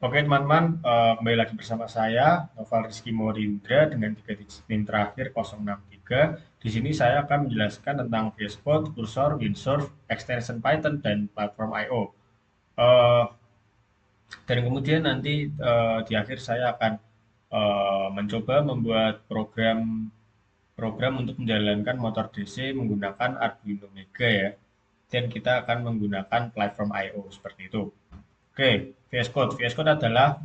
Oke teman-teman, kembali lagi bersama saya Noval Rizky Morindra dengan tiga digit NIM terakhir 063. Di sini saya akan menjelaskan tentang VS Code, Cursor, Windsurf, Extension Python, dan Platform I/O. Eh, dan kemudian nanti di akhir saya akan mencoba membuat program untuk menjalankan motor DC menggunakan Arduino Mega ya. Dan kita akan menggunakan platform I/O seperti itu. Oke, VS Code. VS Code adalah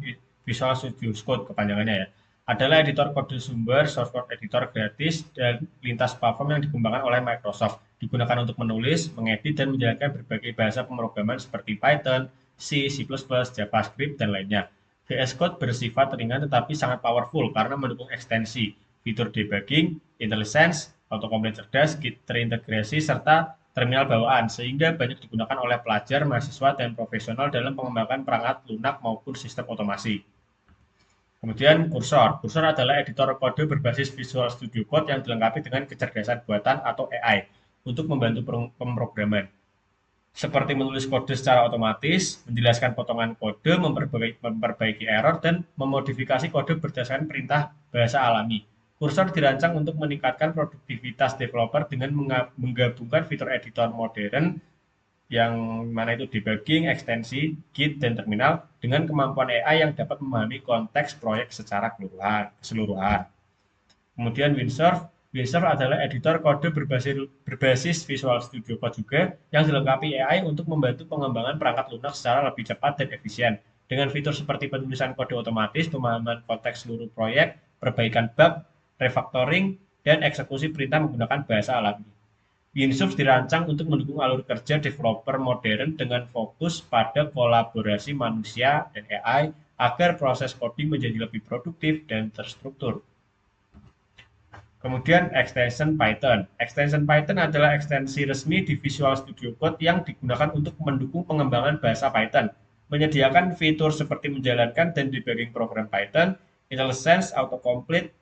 Visual Studio Code kepanjangannya ya. Adalah editor kode sumber, source code editor gratis, dan lintas platform yang dikembangkan oleh Microsoft. Digunakan untuk menulis, mengedit, dan menjalankan berbagai bahasa pemrograman seperti Python, C, C++, JavaScript, dan lainnya. VS Code bersifat ringan tetapi sangat powerful karena mendukung ekstensi, fitur debugging, IntelliSense, autocomplete cerdas, Git terintegrasi, serta terminal bawaan, sehingga banyak digunakan oleh pelajar, mahasiswa, dan profesional dalam pengembangan perangkat lunak maupun sistem otomasi. Kemudian kursor. Kursor adalah editor kode berbasis Visual Studio Code yang dilengkapi dengan kecerdasan buatan atau AI untuk membantu pemrograman. Seperti menulis kode secara otomatis, menjelaskan potongan kode, memperbaiki error, dan memodifikasi kode berdasarkan perintah bahasa alami. Kursor dirancang untuk meningkatkan produktivitas developer dengan menggabungkan fitur editor modern yang mana itu debugging, ekstensi, Git, dan terminal dengan kemampuan AI yang dapat memahami konteks proyek secara keseluruhan. Kemudian Windsurf. Windsurf adalah editor kode berbasis Visual Studio Code juga yang dilengkapi AI untuk membantu pengembangan perangkat lunak secara lebih cepat dan efisien. Dengan fitur seperti penulisan kode otomatis, pemahaman konteks seluruh proyek, perbaikan bug, refactoring, dan eksekusi perintah menggunakan bahasa alami. Windsurf dirancang untuk mendukung alur kerja developer modern dengan fokus pada kolaborasi manusia dan AI agar proses coding menjadi lebih produktif dan terstruktur. Kemudian extension Python. Extension Python adalah ekstensi resmi di Visual Studio Code yang digunakan untuk mendukung pengembangan bahasa Python. Menyediakan fitur seperti menjalankan dan debugging program Python, IntelliSense, autocomplete,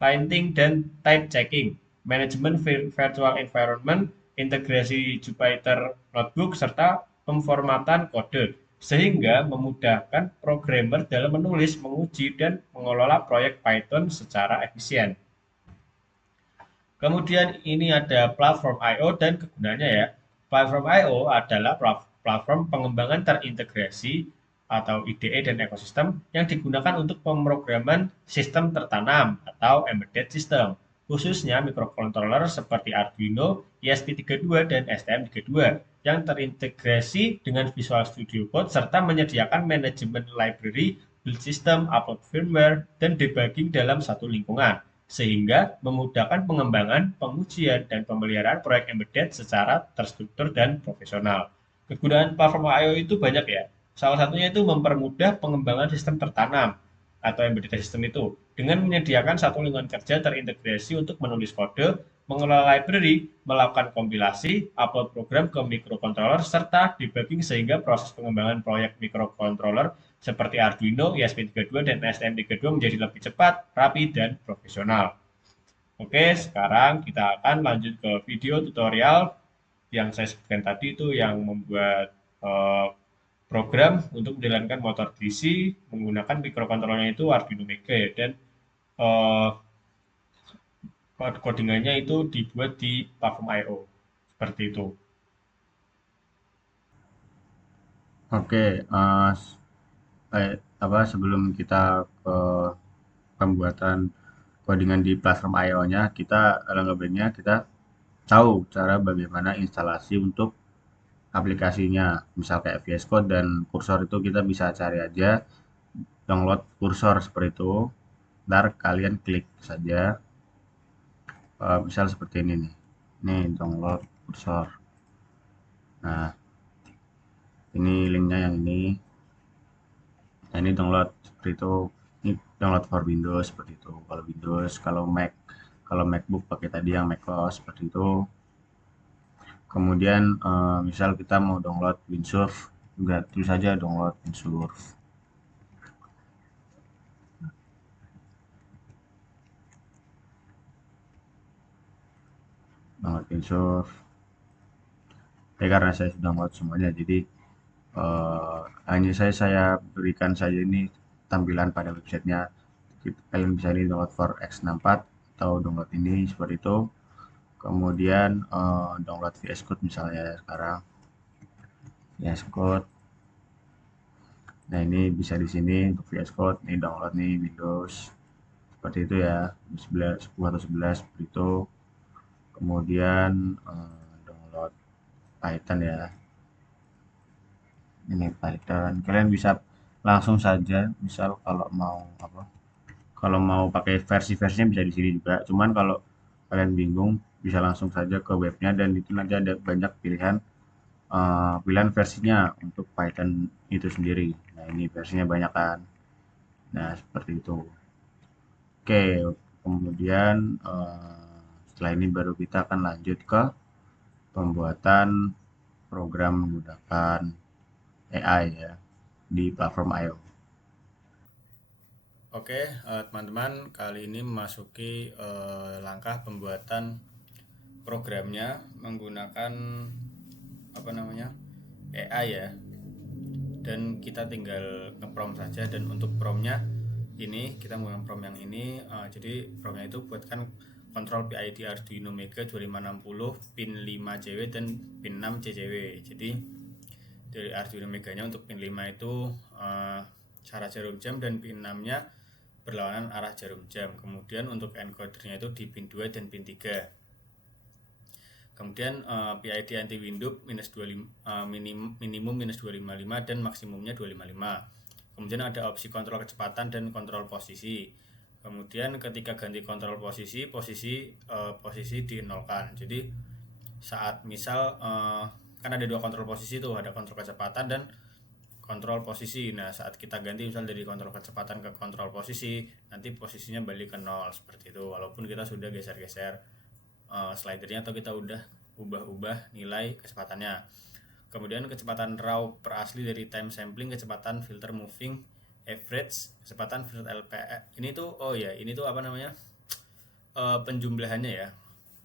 linting, dan type checking, manajemen virtual environment, integrasi Jupyter Notebook, serta pemformatan kode, sehingga memudahkan programmer dalam menulis, menguji, dan mengelola proyek Python secara efisien. Kemudian ini ada platform I/O dan kegunaannya ya. Platform I/O adalah platform pengembangan terintegrasi atau IDE dan ekosistem yang digunakan untuk pemrograman sistem tertanam atau embedded system, khususnya microcontroller seperti Arduino, ESP32, dan STM32 yang terintegrasi dengan Visual Studio Code serta menyediakan manajemen library, build system, upload firmware, dan debugging dalam satu lingkungan sehingga memudahkan pengembangan, pengujian, dan pemeliharaan proyek embedded secara terstruktur dan profesional. Kegunaan platform I/O itu banyak ya. Salah satunya itu mempermudah pengembangan sistem tertanam atau embedded system itu dengan menyediakan satu lingkungan kerja terintegrasi untuk menulis kode, mengelola library, melakukan kompilasi, upload program ke microcontroller, serta debugging sehingga proses pengembangan proyek microcontroller seperti Arduino, ESP32, dan STM32 menjadi lebih cepat, rapi, dan profesional. Oke, sekarang kita akan lanjut ke video tutorial yang saya sebutkan tadi itu yang membuat eh, program untuk menjalankan motor DC menggunakan microcontrollernya itu Arduino Mega ya, dan eh, codingannya itu dibuat di platform I/O seperti itu. Oke, sebelum kita ke pembuatan codingan di platform I/O-nya, kita alangkah baiknya kita tahu cara bagaimana instalasi untuk aplikasinya. Misal kayak VS Code dan kursor itu kita bisa cari aja download kursor seperti itu. Ntar kalian klik saja, misal seperti ini nih. Ini download kursor. Nah, ini linknya yang ini. Nah, ini download seperti itu. Ini download for Windows seperti itu. Kalau Windows, kalau Mac, kalau MacBook pakai tadi yang macOS seperti itu. Kemudian misal kita mau download Windsurf, juga tulis saja download Windsurf. Download Windsurf. Karena saya sudah download semuanya, jadi Hanya saya berikan saja ini tampilan pada websitenya. Kalian bisa ini download for X64 atau download ini seperti itu. Kemudian download VS Code misalnya sekarang VS Code. Nah ini bisa di sini untuk VS Code, ini download nih Windows seperti itu ya, 11, 10 atau 11 seperti itu. Kemudian download Python ya, ini Python. Kalian bisa langsung saja, misal kalau mau apa? Kalau mau pakai versi-versinya bisa di sini juga. Cuman kalau kalian bingung, bisa langsung saja ke webnya dan itu nanti ada banyak pilihan pilihan versinya untuk Python itu sendiri. Nah ini versinya banyak kan. Nah seperti itu. Oke, kemudian setelah ini baru kita akan lanjut ke pembuatan program menggunakan AI ya di platform IO. Oke, teman-teman, kali ini memasuki langkah pembuatan programnya menggunakan apa namanya AI ya. Dan kita tinggal nge-prompt saja, dan untuk promptnya ini kita menggunakan prompt yang ini. Jadi promptnya itu buatkan kontrol PID Arduino Mega 2560 pin 5 JW dan pin 6 CCW. Jadi dari Arduino Meganya untuk pin 5 itu arah jarum jam, dan pin 6 nya berlawanan arah jarum jam. Kemudian untuk encodernya itu di pin 2 dan pin 3. Kemudian PID anti windup minus 25, minimum minus 255 dan maksimumnya 255. Kemudian ada opsi kontrol kecepatan dan kontrol posisi. Kemudian ketika ganti kontrol posisi, posisi dinolkan. Jadi saat misal kan ada dua kontrol posisi tuh, ada kontrol kecepatan dan kontrol posisi. Nah, saat kita ganti misal dari kontrol kecepatan ke kontrol posisi, nanti posisinya balik ke 0 seperti itu. Walaupun kita sudah geser-geser slidernya atau kita udah ubah-ubah nilai kecepatannya. Kemudian kecepatan raw per asli dari time sampling, kecepatan filter moving average, kecepatan filter LPE. Ini tuh ini tuh apa namanya? Penjumlahannya ya.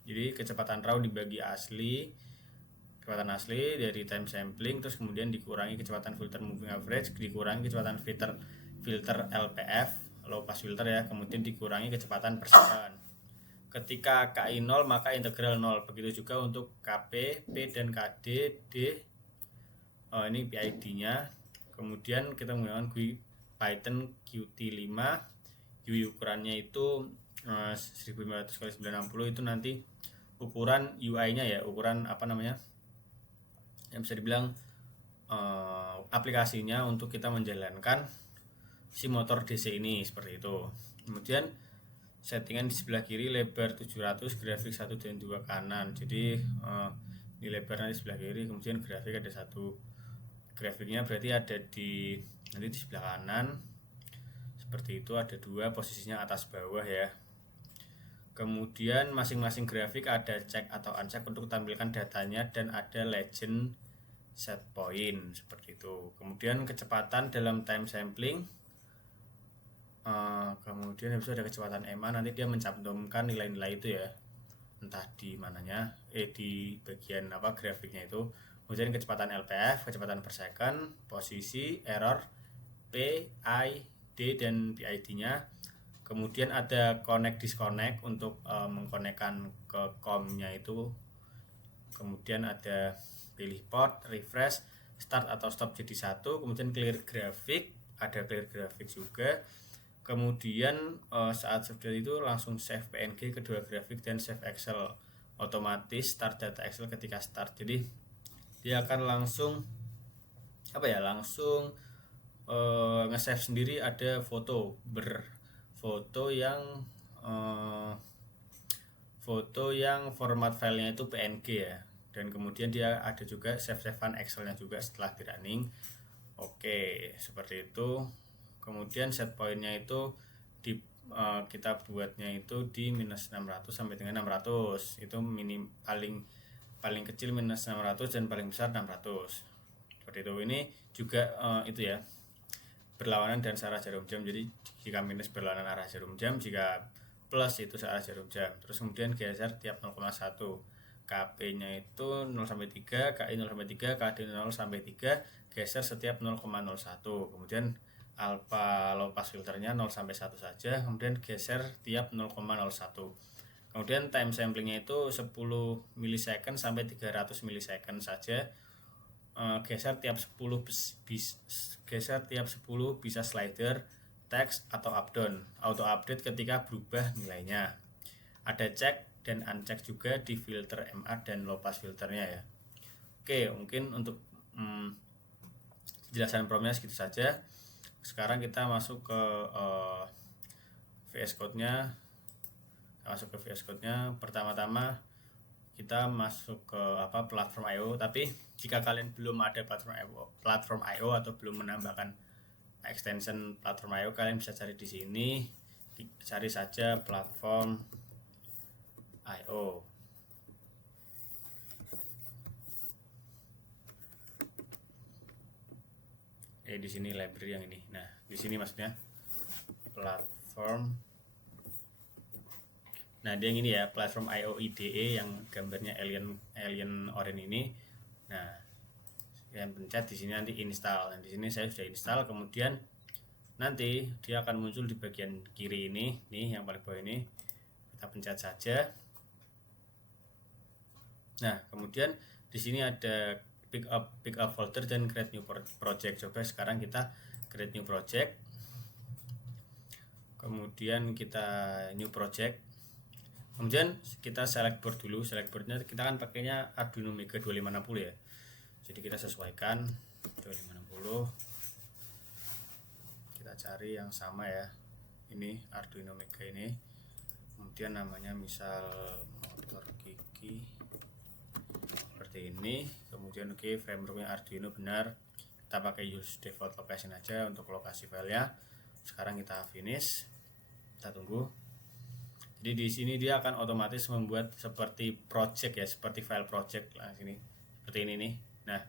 Jadi kecepatan raw dibagi kecepatan asli dari time sampling, terus kemudian dikurangi kecepatan filter moving average, dikurangi kecepatan filter LPF, low pass filter ya, kemudian dikurangi kecepatan per second. Ketika KI 0 maka integral 0. Begitu juga untuk KP, P dan KD, D. Ini PID-nya. Kemudian kita menggunakan GUI Python Qt5. UI ukurannya itu 1500x960. Itu nanti ukuran UI-nya ya, ukuran apa namanya? Yang bisa dibilang aplikasinya untuk kita menjalankan si motor DC ini seperti itu. Kemudian settingan di sebelah kiri lebar 700, grafik 1 dan 2 kanan. Jadi di lebarnya di sebelah kiri, kemudian grafik ada satu. Grafiknya berarti ada nanti di sebelah kanan. Seperti itu, ada dua, posisinya atas bawah ya. Kemudian masing-masing grafik ada check atau uncheck untuk tampilkan datanya, dan ada legend set point seperti itu. Kemudian kecepatan dalam time sampling. Kemudian habis itu ada kecepatan EMA, nanti dia mencantumkan nilai-nilai itu ya, entah di mananya, di bagian apa grafiknya itu. Kemudian kecepatan LPF, kecepatan per second, posisi, error, P, I, D dan PID-nya. Kemudian ada connect disconnect untuk mengkonekkan ke COM-nya itu. Kemudian ada pilih port, refresh, start atau stop jadi satu. Kemudian clear grafik, ada clear grafik juga. Kemudian saat sudah itu langsung save PNG kedua grafik dan save Excel. Otomatis start data Excel ketika start. Jadi dia akan langsung langsung nge-save sendiri. Ada foto yang format filenya itu PNG ya. Dan kemudian dia ada juga save-savean Excelnya juga setelah di running. Oke, seperti itu. Kemudian set pointnya itu kita buatnya itu di minus 600 sampai dengan 600. Itu paling kecil minus 600 dan paling besar 600. Seperti itu. Ini juga itu ya, berlawanan dan searah jarum jam. Jadi jika minus berlawanan arah jarum jam, jika plus itu searah jarum jam. Terus kemudian geser tiap 0,1. KP-nya itu 0 sampai 3, KI 0 sampai 3, KD 0 sampai 3, geser setiap 0,01. Kemudian alpha low pass filternya 0 sampai 1 saja, kemudian geser tiap 0,01. Kemudian time samplingnya itu 10 milisecond sampai 300 milisecond saja. Geser tiap 10 bisa slider, text atau up down, auto update ketika berubah nilainya. Ada check dan uncheck juga di filter MR dan low pass filternya ya. Oke, mungkin untuk penjelasan promnya segitu saja. Sekarang kita masuk ke VS Code-nya. Pertama-tama kita masuk ke platform I/O. Tapi jika kalian belum ada platform I/O atau belum menambahkan extension platform I/O, kalian bisa cari di sini. Cari saja platform I/O. Di sini library yang ini. Nah, di sini maksudnya platform. Nah, dia yang ini ya, platform I/O IDE yang gambarnya alien orange ini. Nah, kalian pencet di sini nanti install. Nah, di sini saya sudah install. Kemudian nanti dia akan muncul di bagian kiri ini, nih yang paling bawah ini. Kita pencet saja. Nah, kemudian di sini ada pick up folder dan create new project. Coba sekarang kita create new project. Kemudian kita new project. Kemudian kita select board dulu. Select boardnya kita kan pakainya Arduino Mega 2560 ya. Jadi kita sesuaikan 2560. Kita cari yang sama ya. Ini Arduino Mega ini. Kemudian namanya misal motor gigi seperti ini. Kemudian frameworknya Arduino benar. Kita pakai use default location aja untuk lokasi filenya. Sekarang kita finish. Kita tunggu. Jadi di sini dia akan otomatis membuat seperti project ya, seperti file project lah sini. Seperti ini nih. Nah,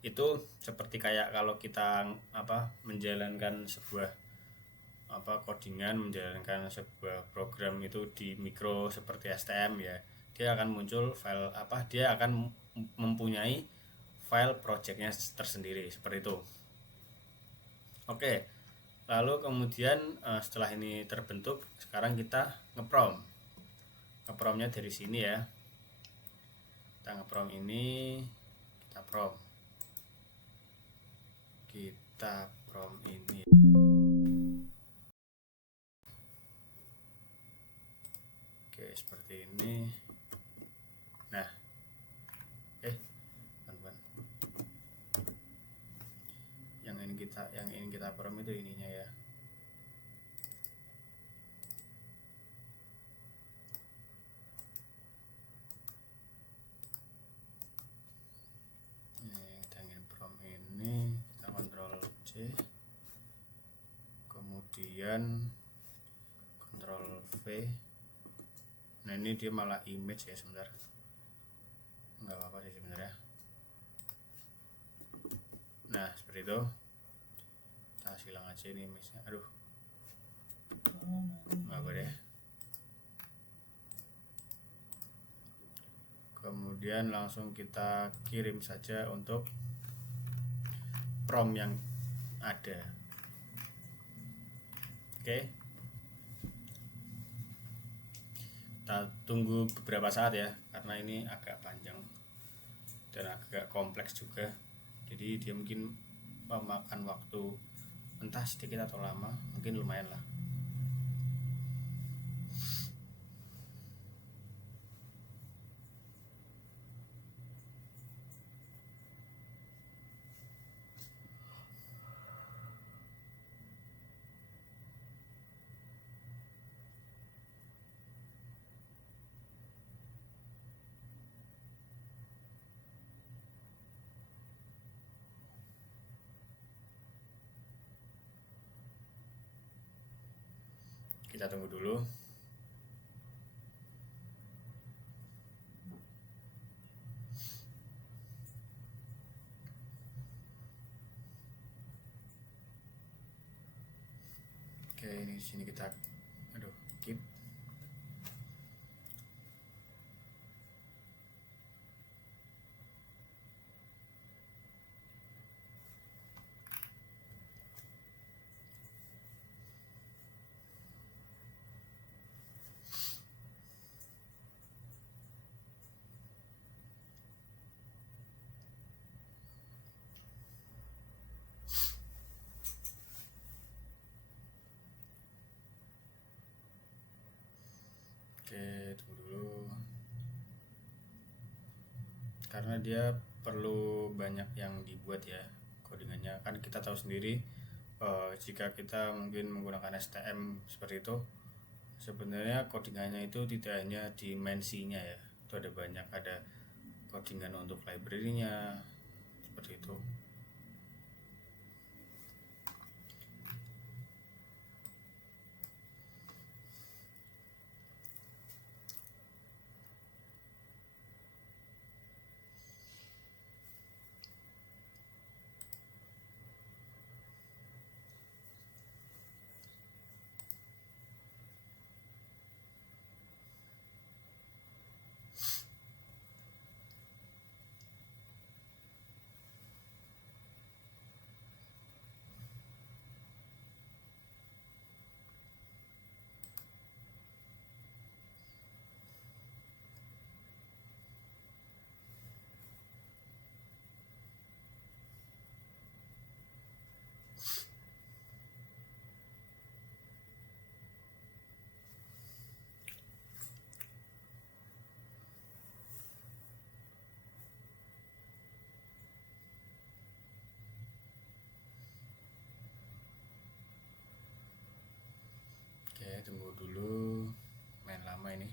itu seperti kayak kalau kita menjalankan sebuah codingan, menjalankan sebuah program itu di mikro seperti STM ya. Dia akan muncul file dia akan mempunyai file projectnya tersendiri seperti itu. Oke. Lalu kemudian setelah ini terbentuk, sekarang kita ngeprom. Ngepromnya dari sini ya. Kita ngeprom ini, kita prom. Kita prom ini. Oke, seperti ini. Nah. Teman-teman. Yang ingin kita prom itu ininya ya. Kita ingin prom ini, kita Ctrl C. Kemudian Ctrl V. Nah, ini dia malah image ya sebentar. Enggak apa-apa sih sebenarnya. Nah, seperti itu. Kita silang aja ini image-nya. Aduh. Enggak apa deh. Kemudian langsung kita kirim saja untuk prom yang ada. Oke. Kita tunggu beberapa saat ya, karena ini agak panjang dan agak kompleks juga. Jadi dia mungkin memakan waktu entah sedikit atau lama, mungkin lumayan lah. Kita tunggu dulu. Oke, ini di sini kita keep. karena dia perlu banyak yang dibuat ya codingannya. Kan kita tahu sendiri jika kita mungkin menggunakan STM seperti itu, sebenarnya codingannya itu tidak hanya dimensinya ya, itu ada banyak, ada codingan untuk library-nya seperti itu. Oke, tunggu dulu, main lama ini.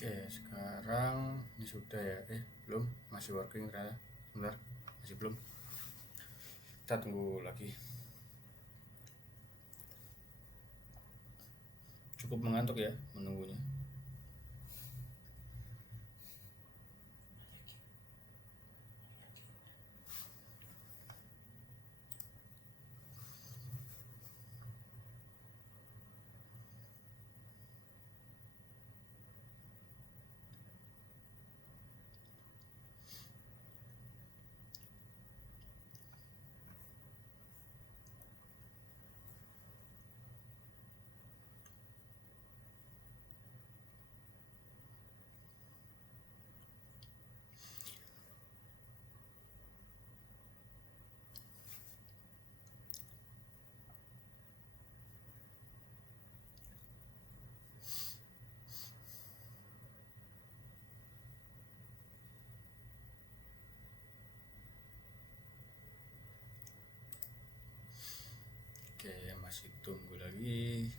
Oke, sekarang ini sudah ya. Belum, masih working ternyata. Bentar, masih belum. Kita tunggu lagi. Cukup mengantuk ya menunggunya. Oke, masih tunggu lagi.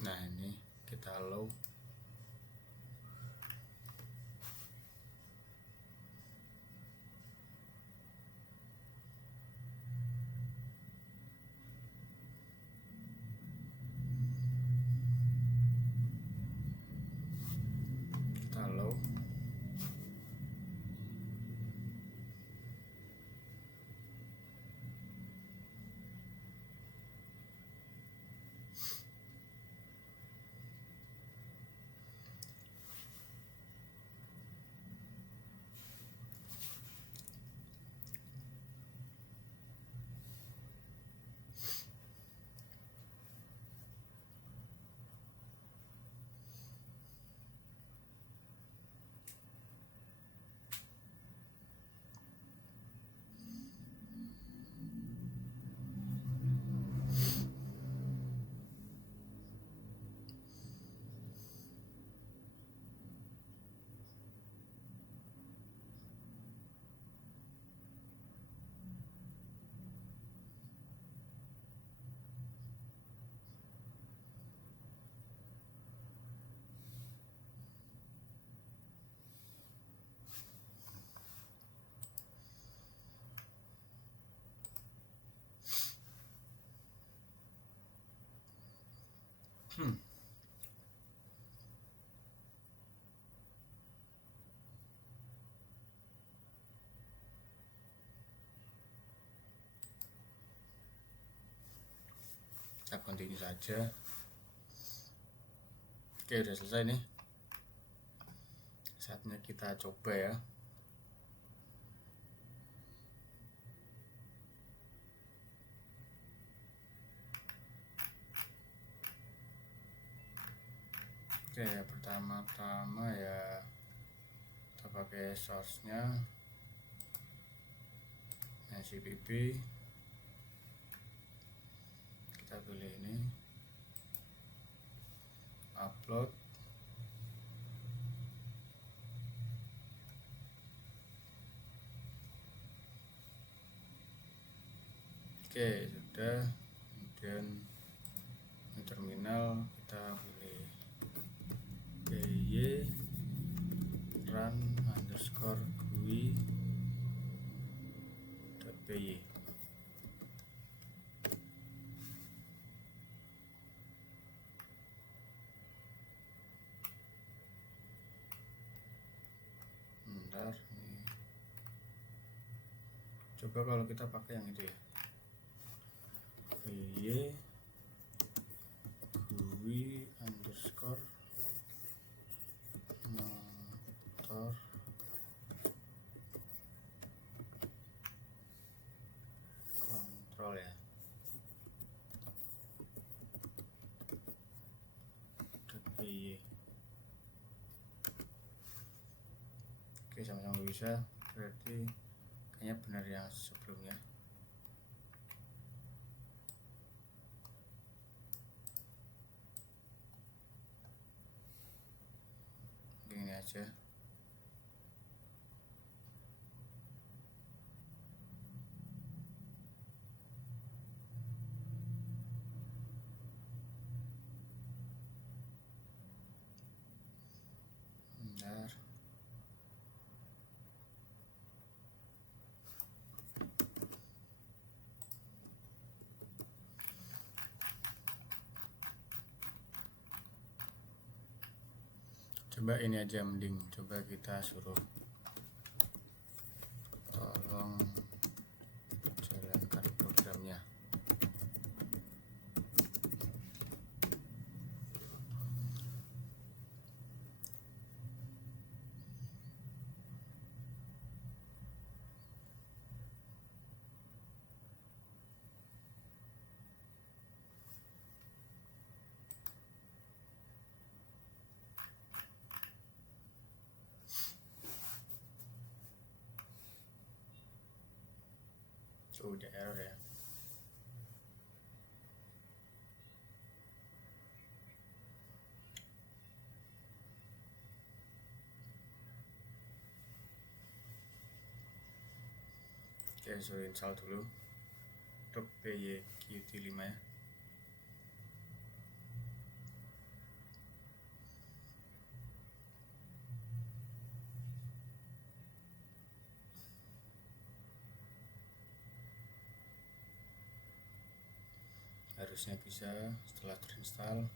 Nah, ini kita allow. Kita allow. Kita continue saja. Oke, udah selesai nih. Saatnya kita coba ya. Oke, pertama-tama ya kita pakai source-nya NCPP. Kita pilih ini, upload. Oke, sudah. Kemudian di terminal kita pilih py run underscore GUI.py. Bentar nih. Coba kalau kita pakai yang itu ya, py GUI underscore motor kontrol ya, .py. Oke, sama-sama bisa, berarti kayaknya benar yang sebelumnya. Ini aja. Bentar. Coba ini aja mending, coba kita suruh tolong jalankan programnya. Udah error ya. Oke, suruh install dulu untuk PYQt5 ya. harusnya bisa setelah terinstall.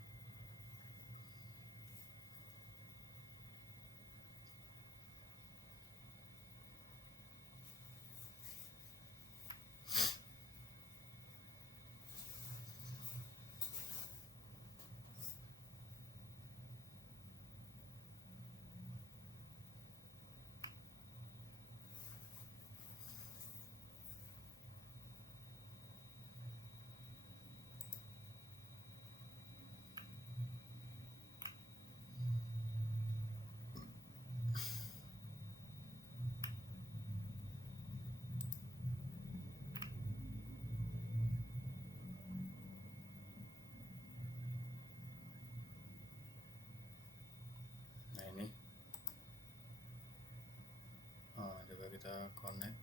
Nah ini, coba kita connect,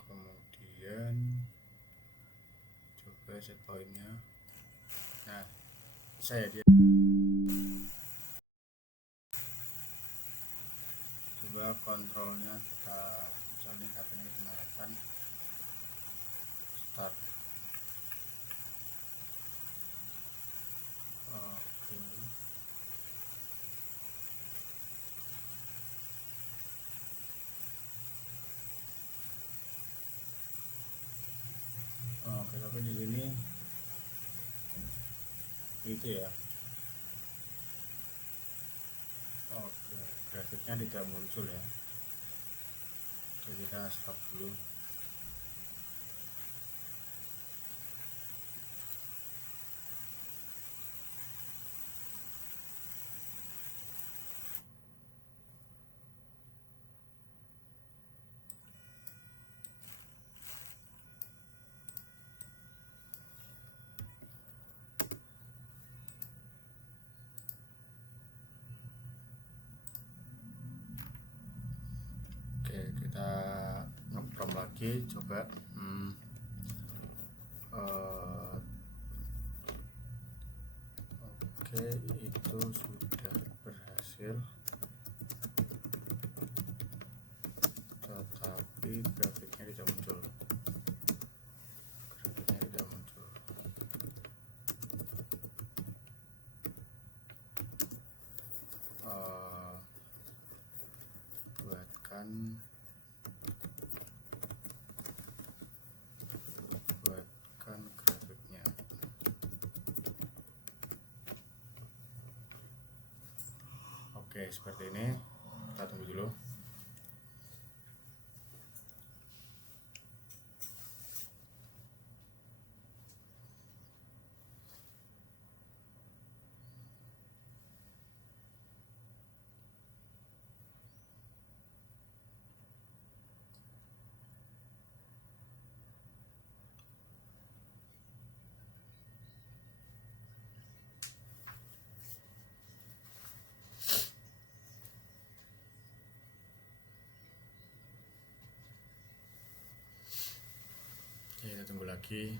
kemudian coba set pointnya. Nah bisa ya dia. Coba kontrolnya kita misalnya katanya kita nyalakan, start. Oke. Oke, tapi di sini itu ya. Oke, grafiknya tidak muncul ya. Oke, kita stop dulu. Oke, kita ngeprom lagi, coba. Oke, itu sudah berhasil, tetapi grafiknya tidak muncul. Buatkan grafiknya. Oke, seperti ini. Kita tunggu dulu. Oke, kita tunggu lagi.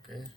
Oke.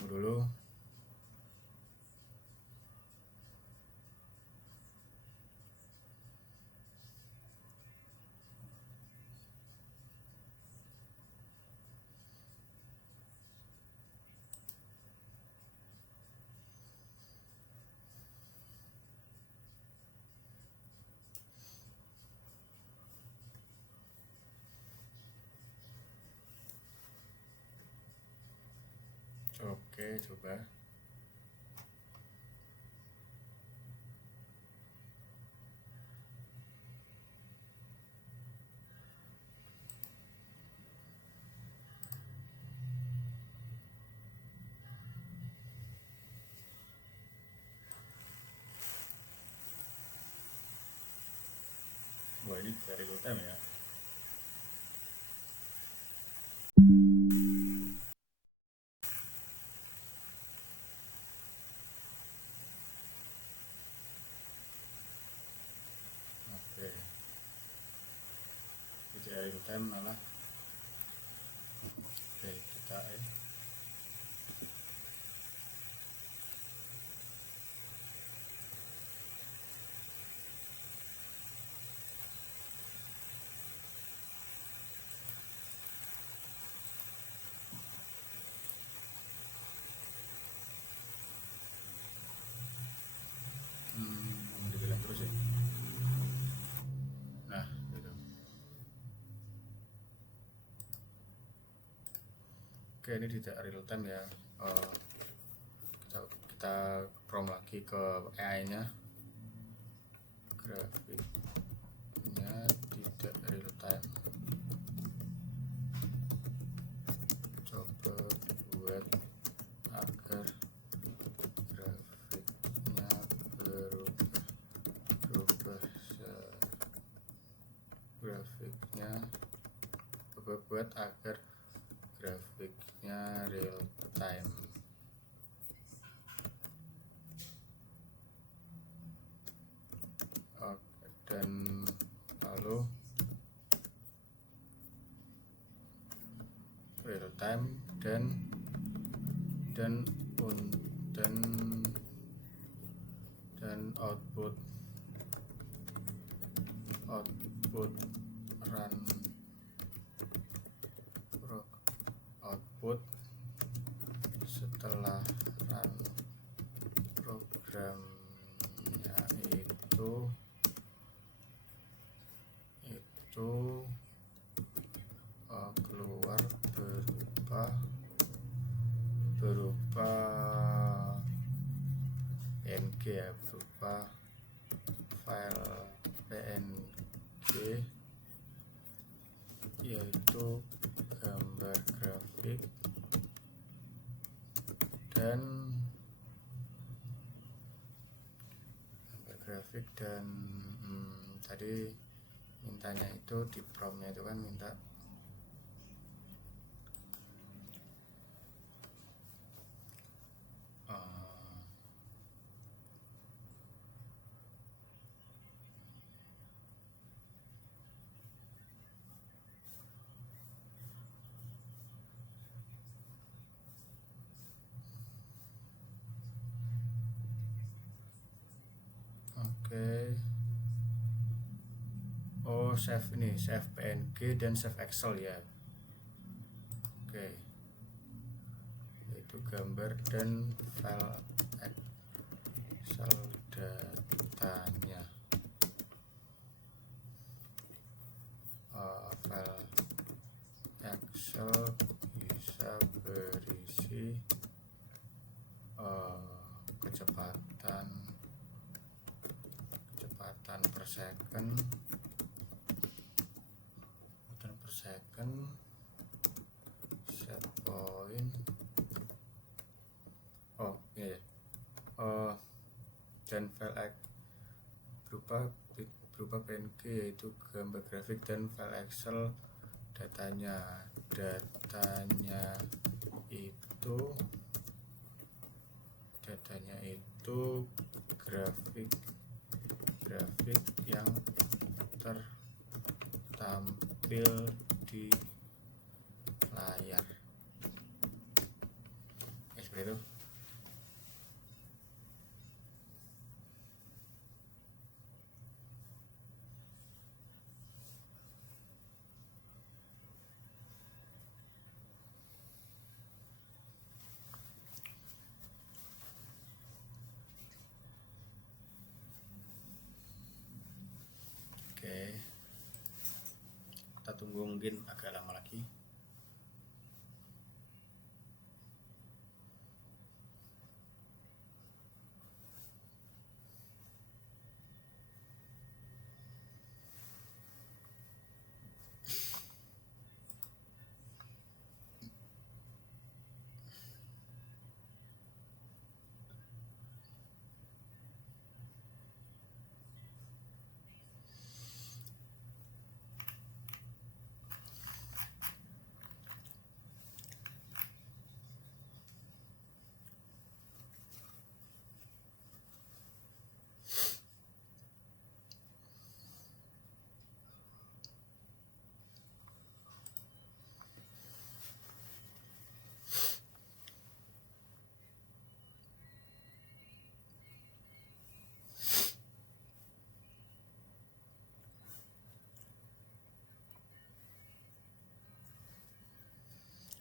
Tunggu dulu. Oke, coba. Wah, ini dari real time ya. Oke, ini dari real time malah. Oke, kita dibilang terus ya. Nah, gitu. Oke, ini tidak real time ya. Kita prom lagi ke AI-nya. Grafiknya tidak real time. Coba buat agar grafiknya berubah grafiknya coba buat agar grafiknya real time. Oke, dan lalu real time dan output run output setelah run programnya itu keluar berupa PNG ya, berupa file PNG, yaitu gambar grafik dan tadi mintanya itu di promnya itu kan minta save PNG dan save Excel ya. Oke, itu gambar dan file Excel datanya. File Excel bisa berisi kecepatan per second, set point, dan file berupa PNG, yaitu gambar grafik, dan file Excel datanya itu grafik yang tertampil di layar. Seperti seperti itu. Oke, kita tunggu mungkin agak lama lagi.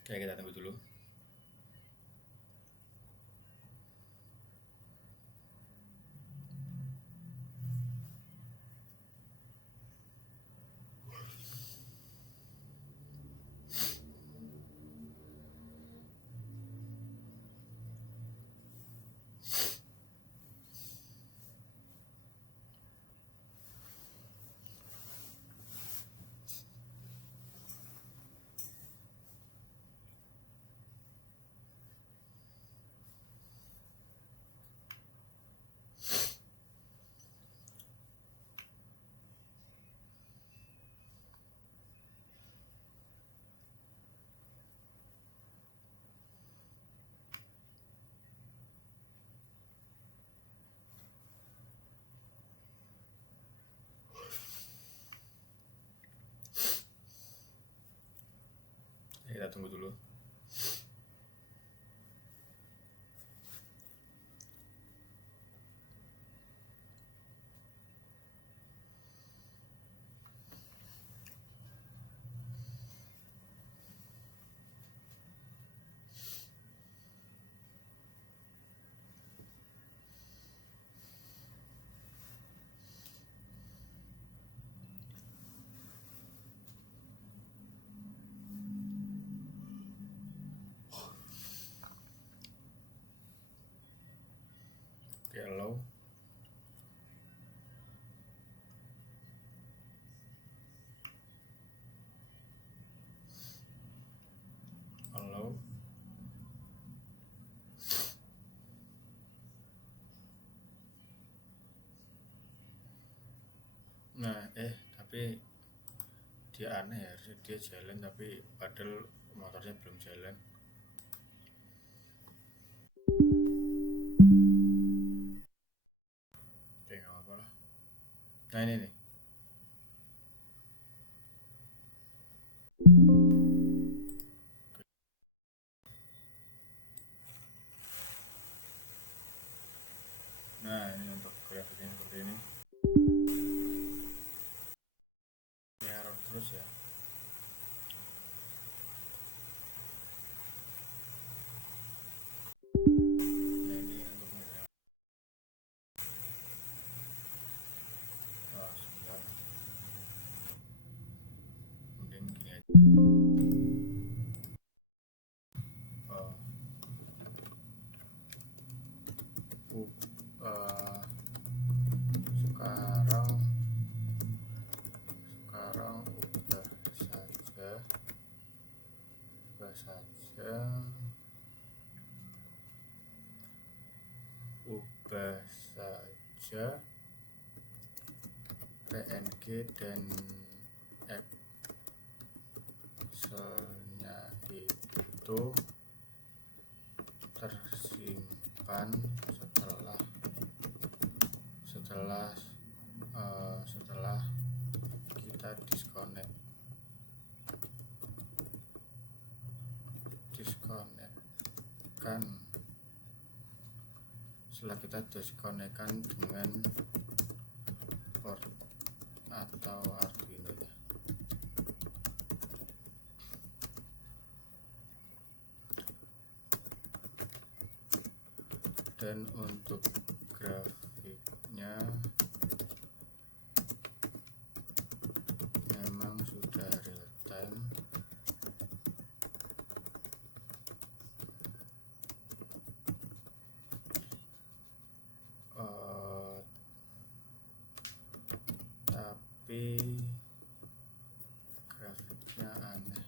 Oke, kita tunggu dulu. Kita tunggu dulu. Oke, allow. Allow. Nah, tapi dia aneh ya, harusnya dia jalan tapi padahal motornya belum jalan. Oke, nggak apa-apa lah. Nah, ini nih. Nah, ini untuk grafiknya seperti ini. Ini error terus ya. Nah, ini untuk menyalakan. Oh, sebentar. Mending gini aja. Oh. Sekarang ubah saja PNG dan Excelnya itu tersimpan setelah kita disconnect setelah kita diskonekkan dengan port atau Arduino nya. Dan untuk grafiknya memang sudah real time. Tapi grafiknya aneh.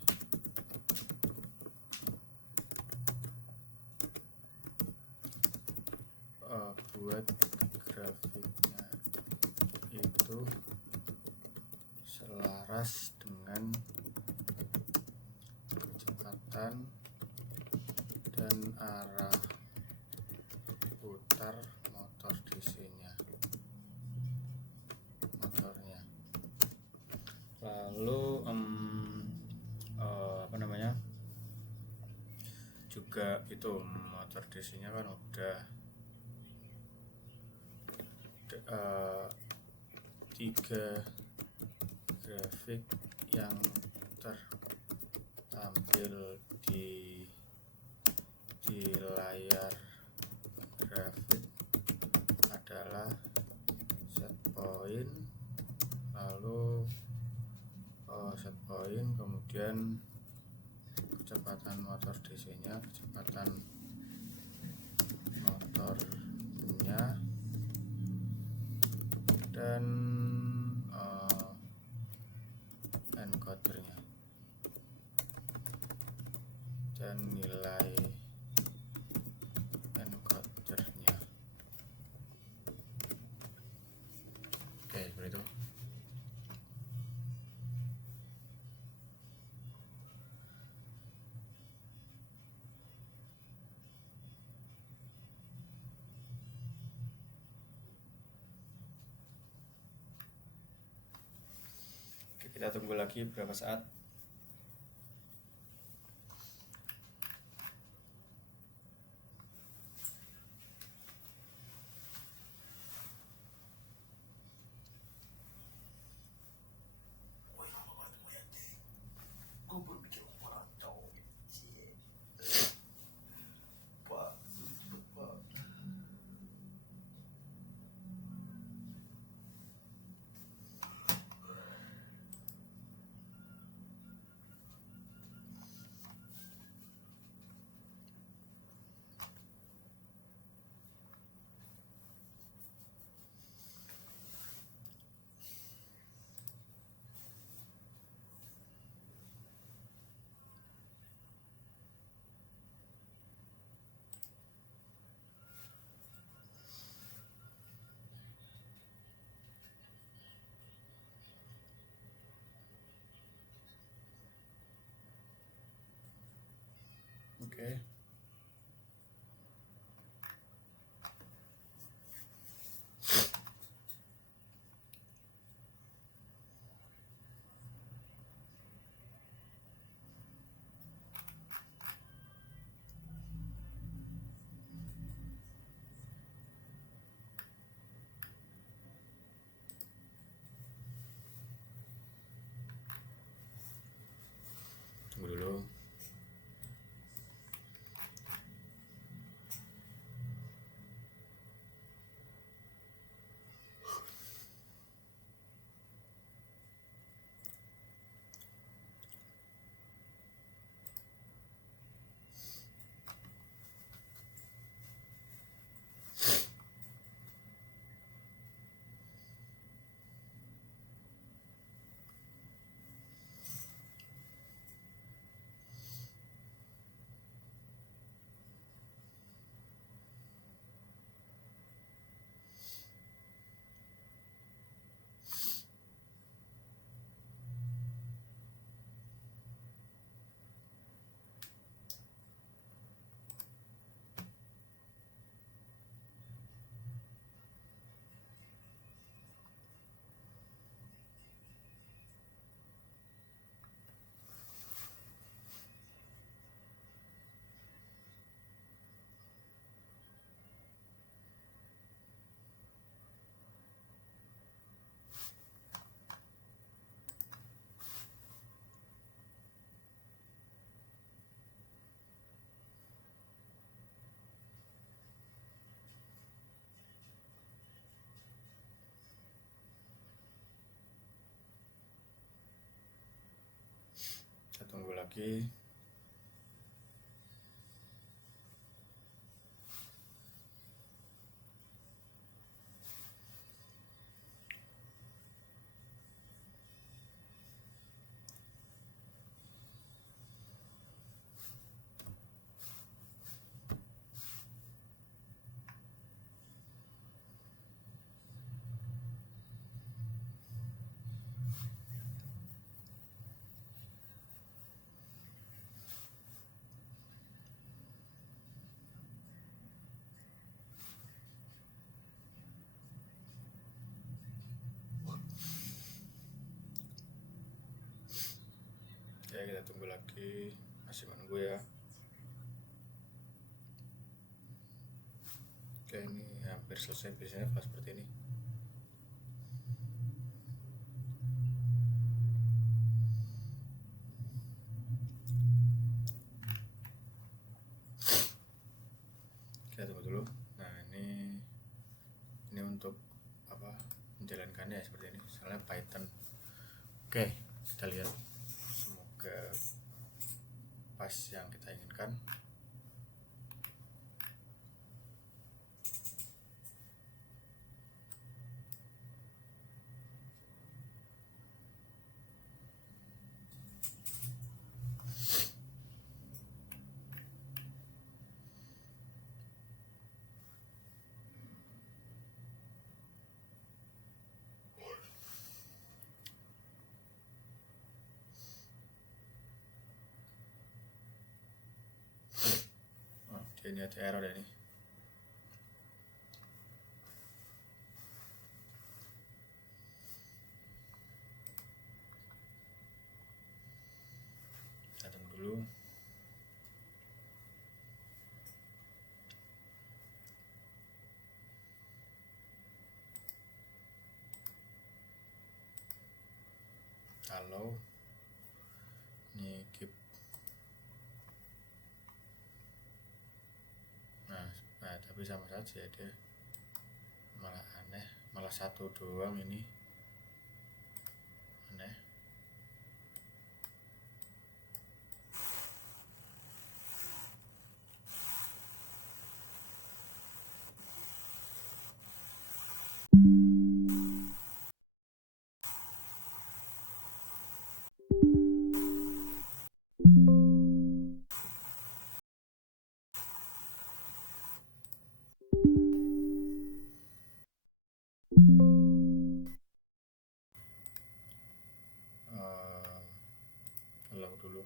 Buat grafiknya itu selaras dengan kecepatan dan arah putar motor DC-nya, motornya. Lalu apa namanya, juga itu motor DC-nya kan udah 3 grafik yang tertampil di layar grafik adalah set point, lalu set point, kemudian kecepatan motor DC-nya, kecepatan motornya, dan encodernya, dan nilai encodernya. Oke, seperti itu. Oke, kita tunggu lagi beberapa saat. Oke. Tunggu dulu. lagi. Oke, kita tunggu lagi, masih menunggu ya. Oke, ini hampir selesai, biasanya pas seperti ini. Kita tunggu dulu. Nah, ini untuk apa, menjalankannya seperti ini, misalnya Python. Oke, kita lihat, semoga pas yang kita inginkan. Ini ada error ya ini. Kita tunggu dulu. Kalau ini keep. Nah, tapi sama saja dia malah aneh, malah satu doang ini aneh. Ulang dulu.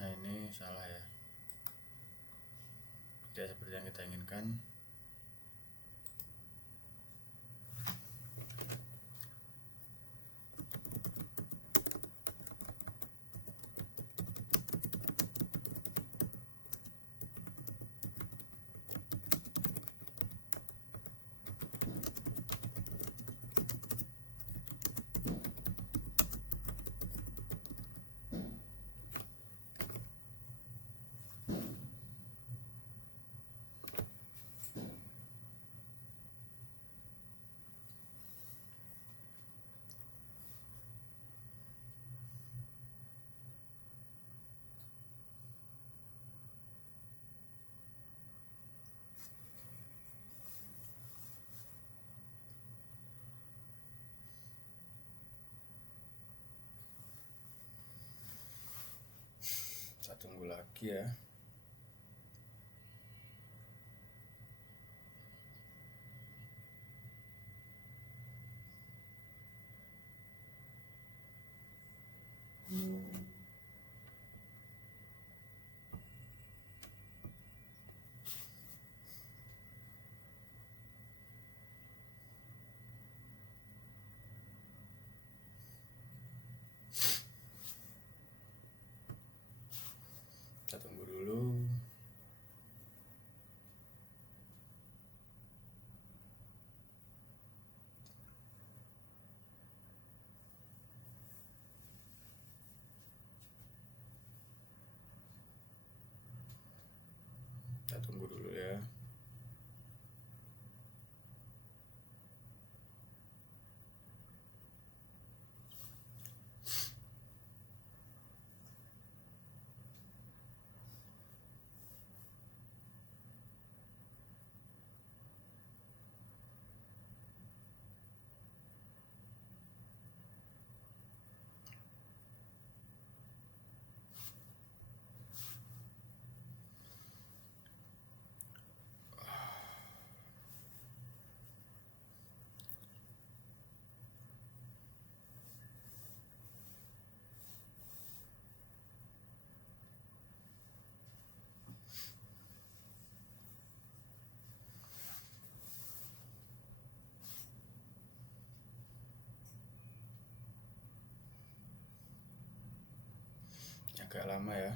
Nah, ini salah ya, tidak seperti yang kita inginkan. Saya tunggu lagi ya. Kita tunggu dulu ya. Agak lama ya.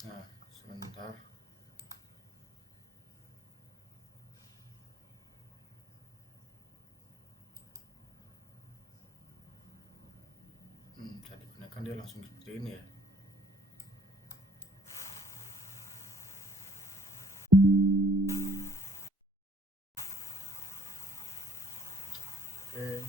Nah, sebentar. Tadi kan dia langsung seperti ini ya. Oke.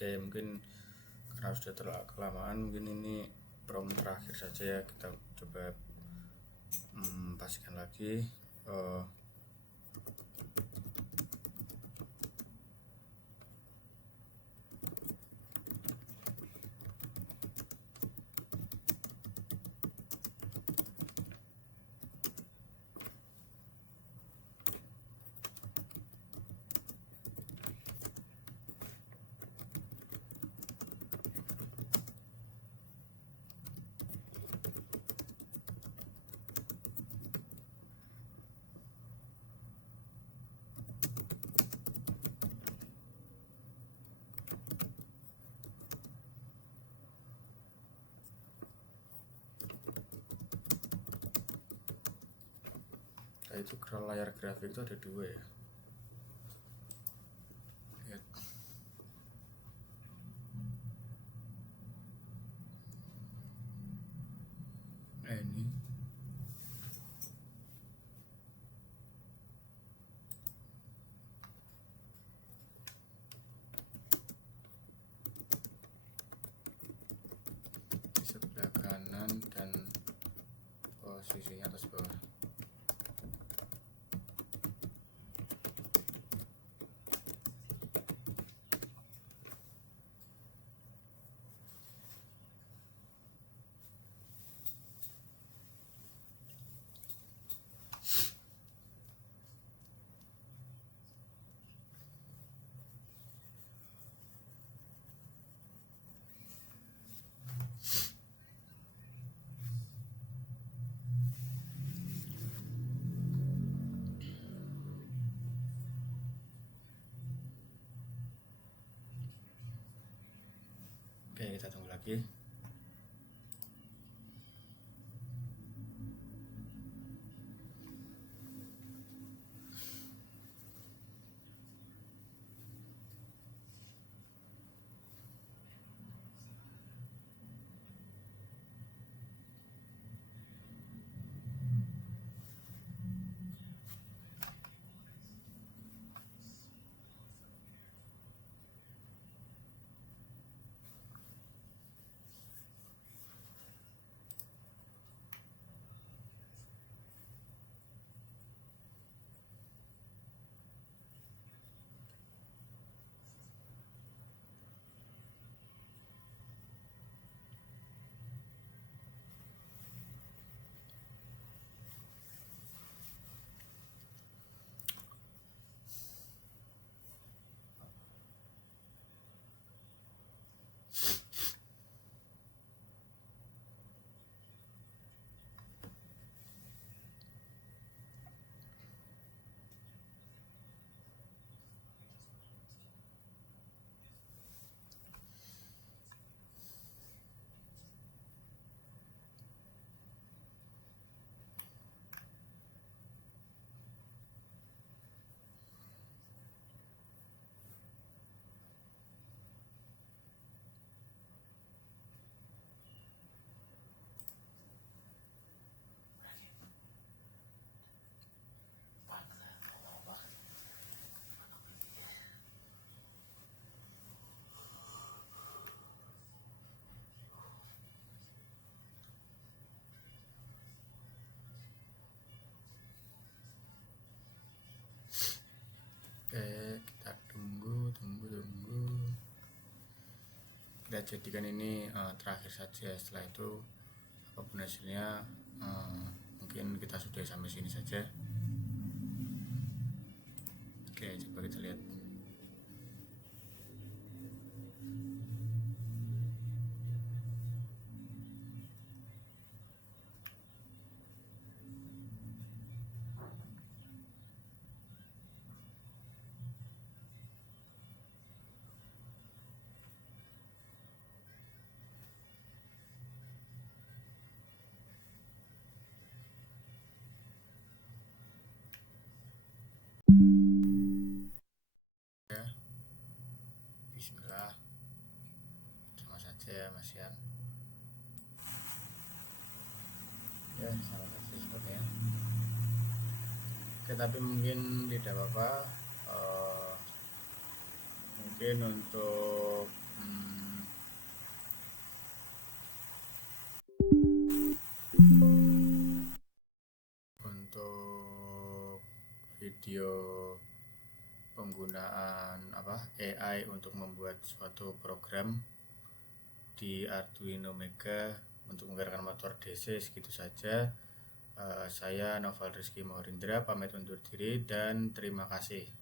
Oke, mungkin karena sudah terlalu kelamaan, mungkin ini prompt terakhir saja ya. Kita coba pastikan lagi. Itu layar grafik itu ada dua ya. Lihat. Ini di sebelah kanan dan posisinya atas bawah. Oke, kita tunggu lagi. saya jadikan ini terakhir saja. Setelah itu apapun hasilnya mungkin kita sudah sampai sini saja. Oke, coba kita lihat. Bismillah, sama saja ya Mas Yan. Ya, sama saja sepertinya. Oke, tapi mungkin tidak apa-apa. Mungkin untuk video penggunaan AI untuk membuat suatu program di Arduino Mega untuk menggerakkan motor DC segitu saja. Saya Noval Rizky Maurindra pamit undur diri dan terima kasih.